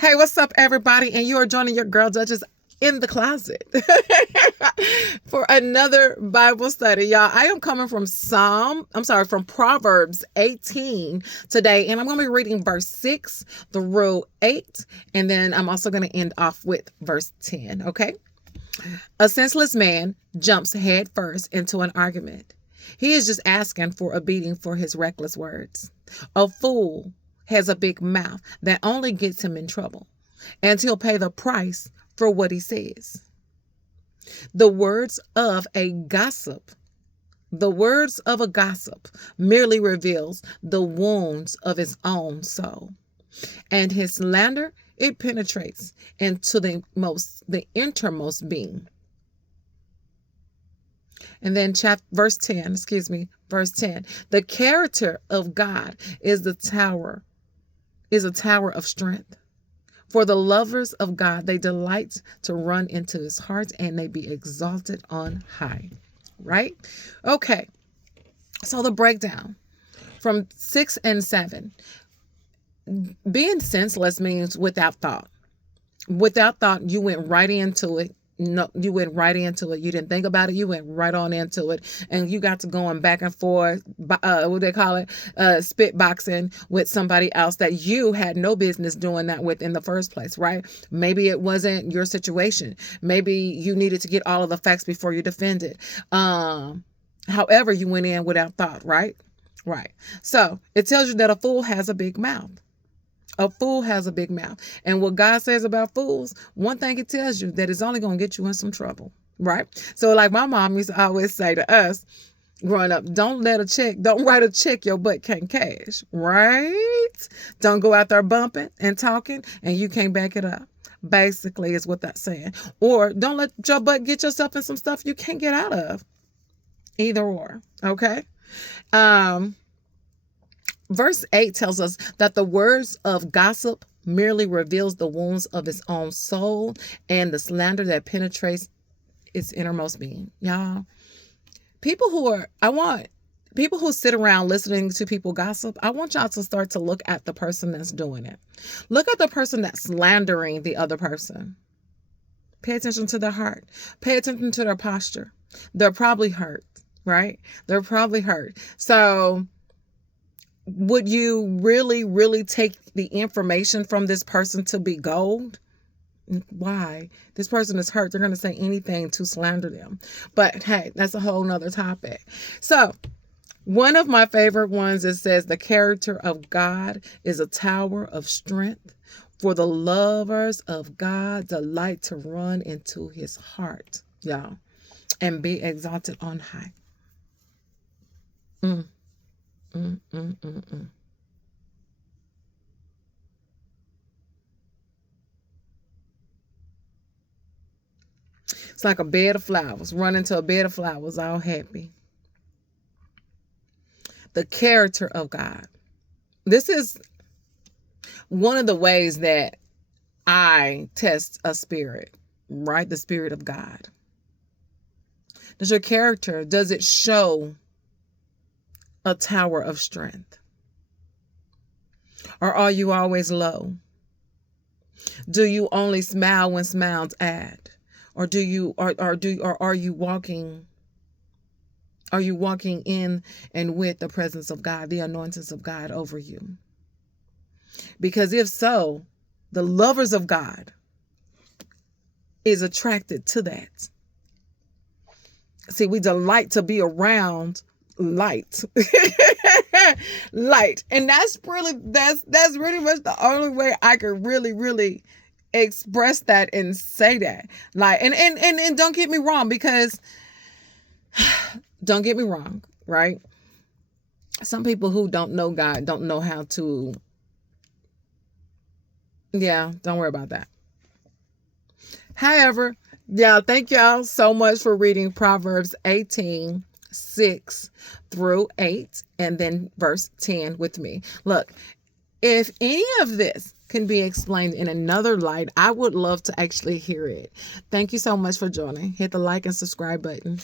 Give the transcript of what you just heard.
Hey, what's up, everybody? And you are joining your girl Duchess in the closet for another Bible study. Y'all, I am coming from from Proverbs 18 today, and I'm going to be reading verse 6 through 8, and then I'm also going to end off with verse 10, okay? A senseless man jumps head first into an argument. He is just asking for a beating for his reckless words. A fool has a big mouth that only gets him in trouble, and he'll pay the price for what he says. The words of a gossip merely reveals the wounds of his own soul, and his slander, it penetrates into the innermost being. And then verse 10. The character of God is a tower of strength. For the lovers of God, they delight to run into his heart, and they be exalted on high. Right? Okay. So the breakdown from 6 and 7. Being senseless means without thought. Without thought, you went right into it. No, you went right into it. You didn't think about it. You went right on into it. And you got to going back and forth, spit boxing with somebody else that you had no business doing that with in the first place, right? Maybe it wasn't your situation. Maybe you needed to get all of the facts before you defended. However, you went in without thought, right? Right. So it tells you that a fool has a big mouth. A fool has a big mouth. And what God says about fools, one thing it tells you, that it's only going to get you in some trouble, right? So like my mom used to always say to us growing up, don't write a check your butt can't cash, right? Don't go out there bumping and talking and you can't back it up. Basically is what that's saying. Or don't let your butt get yourself in some stuff you can't get out of. Either or, okay? Verse 8 tells us that the words of gossip merely reveals the wounds of his own soul and the slander that penetrates its innermost being. Y'all, people who sit around listening to people gossip, I want y'all to start to look at the person that's doing it. Look at the person that's slandering the other person. Pay attention to their heart. Pay attention to their posture. They're probably hurt, right? They're probably hurt. So would you really, really take the information from this person to be gold? Why? This person is hurt. They're going to say anything to slander them. But hey, that's a whole nother topic. So one of my favorite ones, it says, the character of God is a tower of strength. For the lovers of God delight to run into his heart, y'all, and be exalted on high. It's like a bed of flowers. Run into a bed of flowers, all happy. The character of God. This is one of the ways that I test a spirit, right? The spirit of God. Does your character, does it show a tower of strength? Or are you always low? Do you only smile when smiles add? Or are you walking in and with the presence of God, the anointings of God over you? Because if so, the lovers of God is attracted to that. See, we delight to be around light. Light. And that's pretty much the only way I could really express that and say that. Like, and don't get me wrong, because don't get me wrong, right? Some people who don't know God don't know how to, don't worry about that. However, thank y'all so much for reading Proverbs 18, 6 through 8, and then verse 10 with me. Look, if any of this can be explained in another light, I would love to actually hear it. Thank you so much for joining. Hit the like and subscribe button.